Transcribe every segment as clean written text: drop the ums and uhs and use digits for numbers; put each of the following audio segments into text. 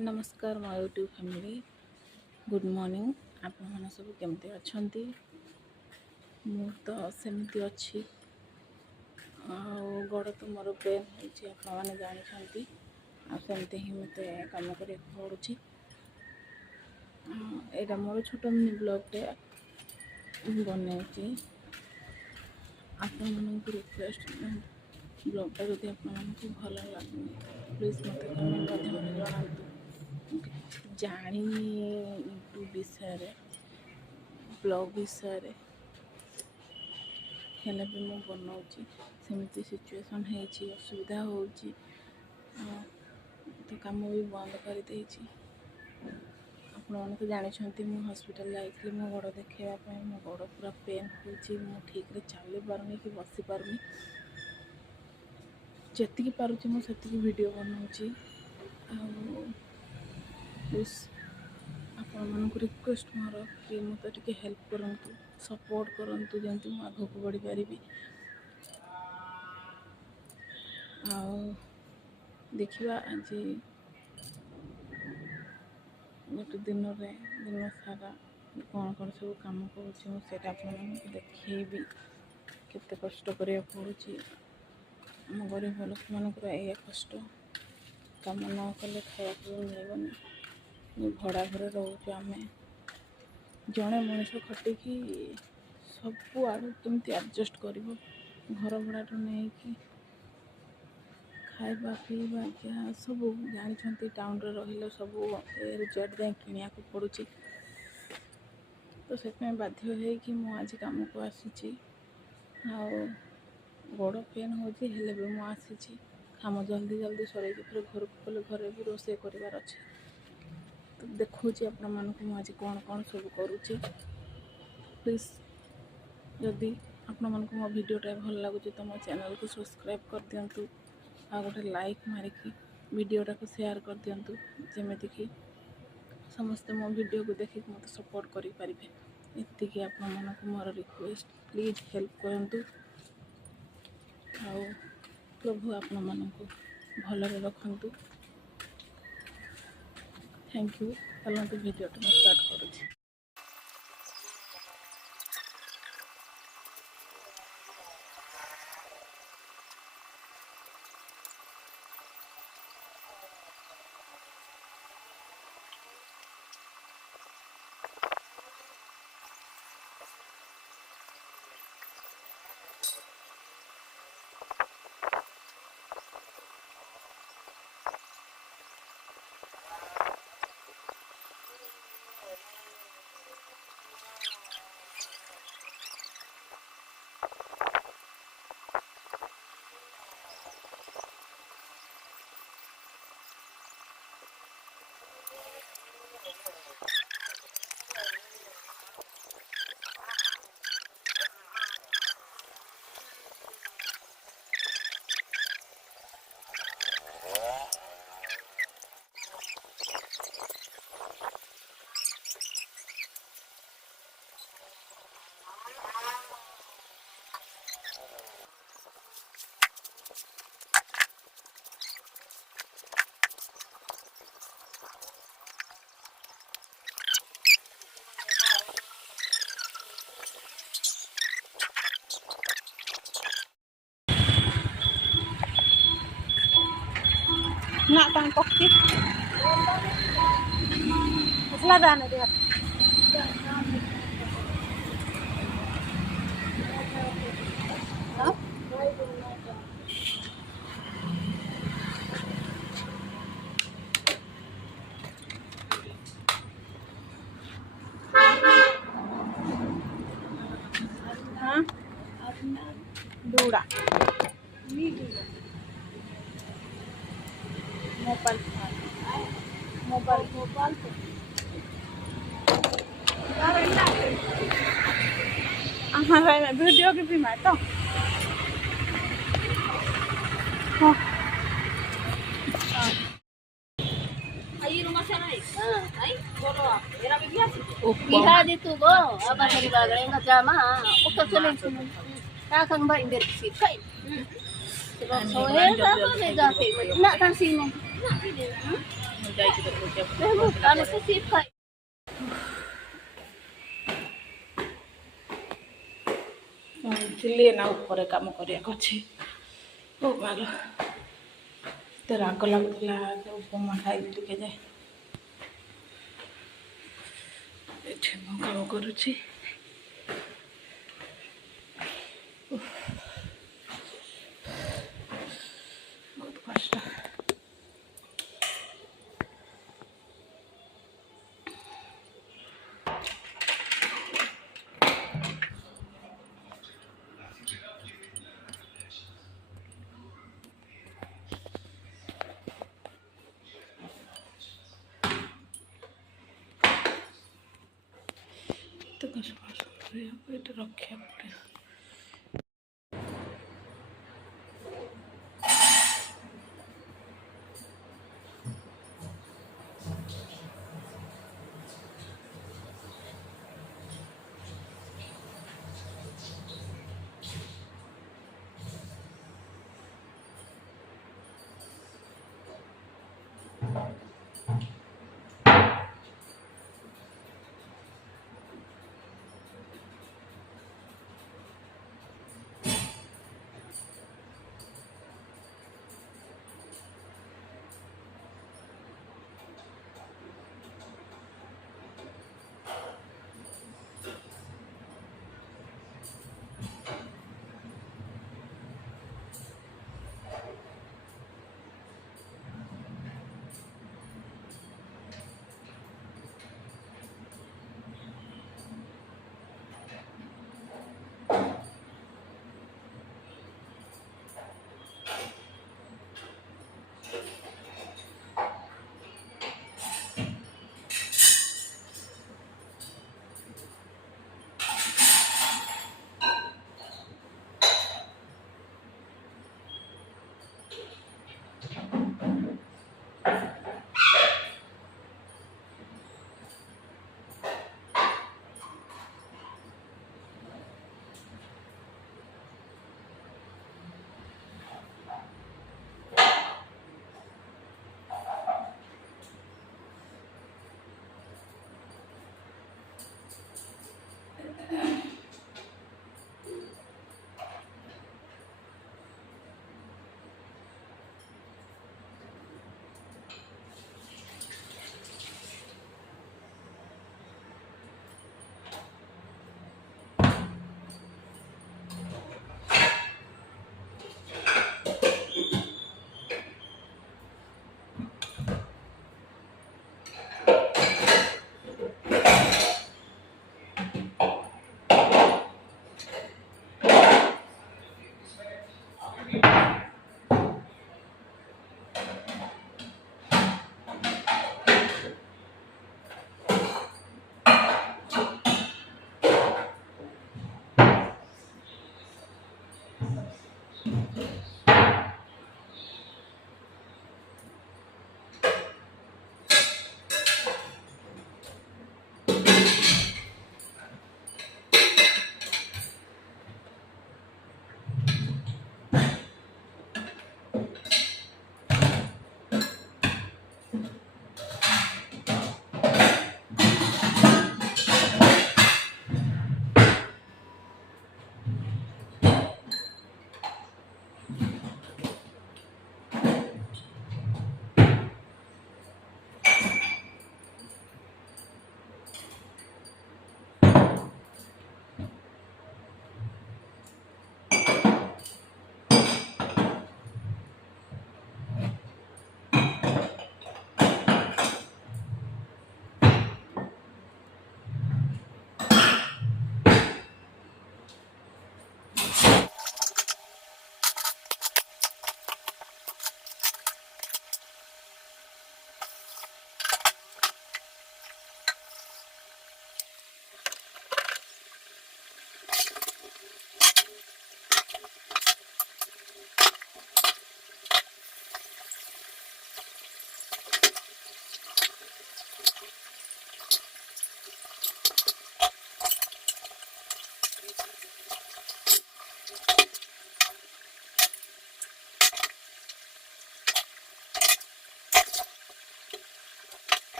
नमस्कार मो YouTube family good morning आप मैंने सब केमती अच्छा मु तो सेमती अच्छी गोड़ तो मोर पेन होने जानते आमती ही मत कम कर पड़ुची यहाँ मोर छोट मिनी ब्लॉगटे बन आपण रिक्वेस्ट ब्लॉगटा जब आपको भल लगे प्लीज मत कमेंट माध्यम जनातु जानी यूट्यूब विषय ब्लॉग विषय हेल्ले भी मुझे बनाऊँगी सेमती सिचुएशन है असुविधा हो तो काम भी बंद कर देछि आपण तो जानते मुझे हॉस्पिटल जाइए मो गोड़ देखापी मो गोड़ पूरा पेन हो ठीक रे चली पारुनी कि बसी पारुनी जी पारुची मुझे वीडियो बनाऊँगी प्लीज आपण मानक रिक्वेस्ट मोर कि मत टे हेल्प करूँ सपोर्ट करूँ जमी मुझे आग को बढ़ी पारि देखा आज गोटे दिन सारा कौन कौन सब कम कर देखी केते कष्ट करा पड़ी आम गरीब लोक मानक ये कष्ट कम न कले खाया मिलबनी भड़ा घर रोचे आम जड़े मनीष खटिकी सबू आड़ केमती एडजस्ट कर घर भड़ा नहीं कि खाଇବା पीवा क्या सब जानते टाउन रे रहिले सब ए जेड जाए किनिया को पड़ुची तो से बाध्य है कि मु आज काम को आसी गोड़ पेन होले भी मु आसी काम जल्दी जल्दी सर फिर घर को गले घरे भी रोसे करार अच्छे तो देखो आपण मानक आज कौन कौन सब करुच्ची प्लीज जदि आपण मानक मो वीडियोटा भल लगुच तो मो चैनल को सब्सक्राइब कर दिंतु आ गोटे लाइक मारिकी वीडियोटा को शेयर कर दिंतु जमीती कि समस्ते मो वीडियो को देखिक मत सपोर्ट करें इतनी आपण मानक मोर रिक्वेस्ट प्लीज हेल्प करंतु प्रभु आपण मानक भलरे रखंतु थैंक यू चलते वीडियो स्टार्ट करुँच nak tang koki selatan dia दूड़ा मोबाइल हाँ वीडियो की भी मैं तो Lihat itu go, apa dari bagai nggak jama, udah selesai semua. Kakak mbak indah sih, kai. Sebab soalnya apa beda sih, nak kan sini. ମୁଁ ଯାଇକି ଦେଖୁଛି ଆମେ ତ ସିଟ୍ ଖାଇ ପହଞ୍ଚିଲି ନା ଉପରେ କାମ କରିବାକୁ ଅଛି। ଓ ମାଲୋ ଏତେ ରାଗ ଲାଗୁଥିଲା ଯେ ଉପମା ଖାଇଲି ଟିକେ ଯେ ଏଠି ମୁଁ କାମ କରୁଛି। ବହୁତ କଷ୍ଟ। ଏତେ କଷ୍ଟ କରିବାକୁ ଏଇଟା ରଖିବାକୁ ପଡ଼ିବ।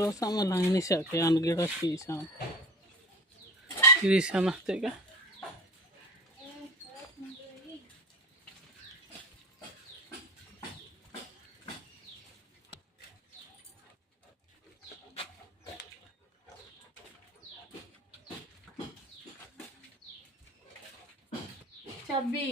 Sama lang ini siya kaya nag-rush isa. Kiri siya na teka. चाबी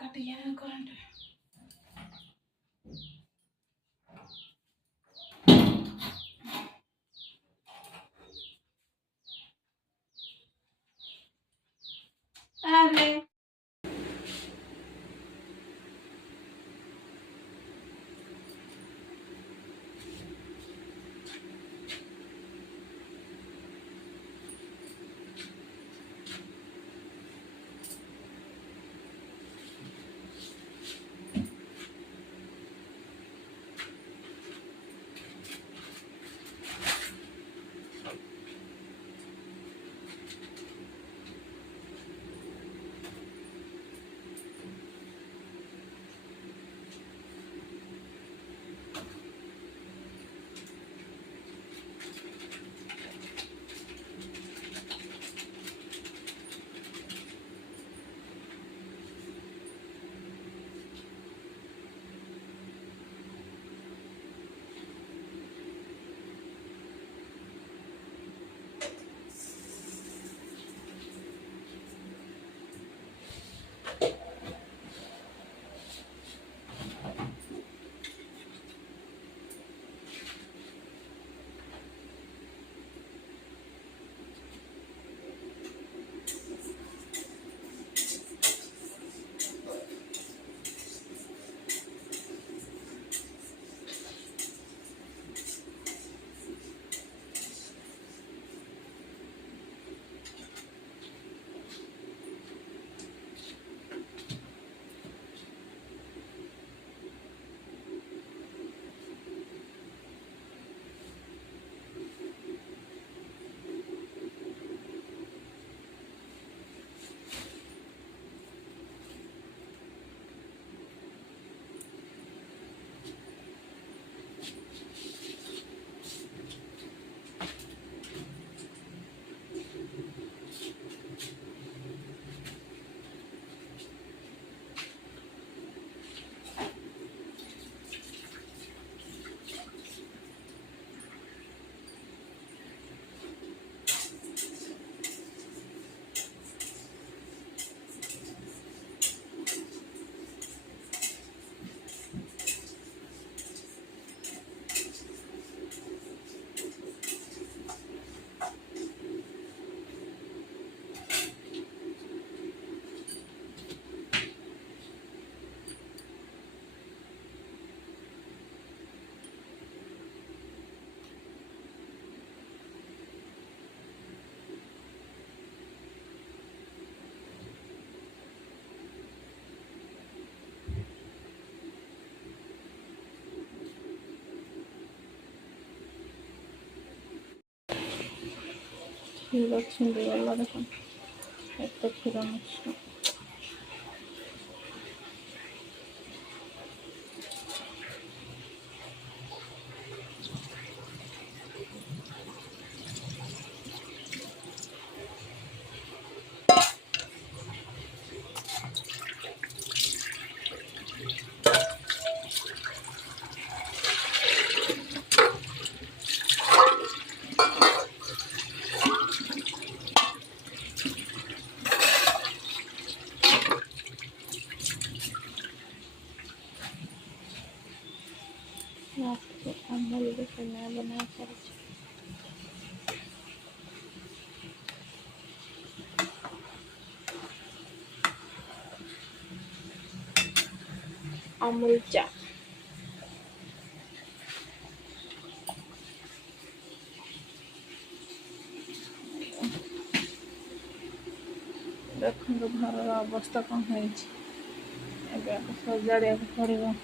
काटिया करंट अरे क्षीर छिंदी गला देख एत क्षीर नष्ट अमूल के मैं बना कर अमूल चा देखो घर अवस्था कौन है सजाड़ा पड़ो।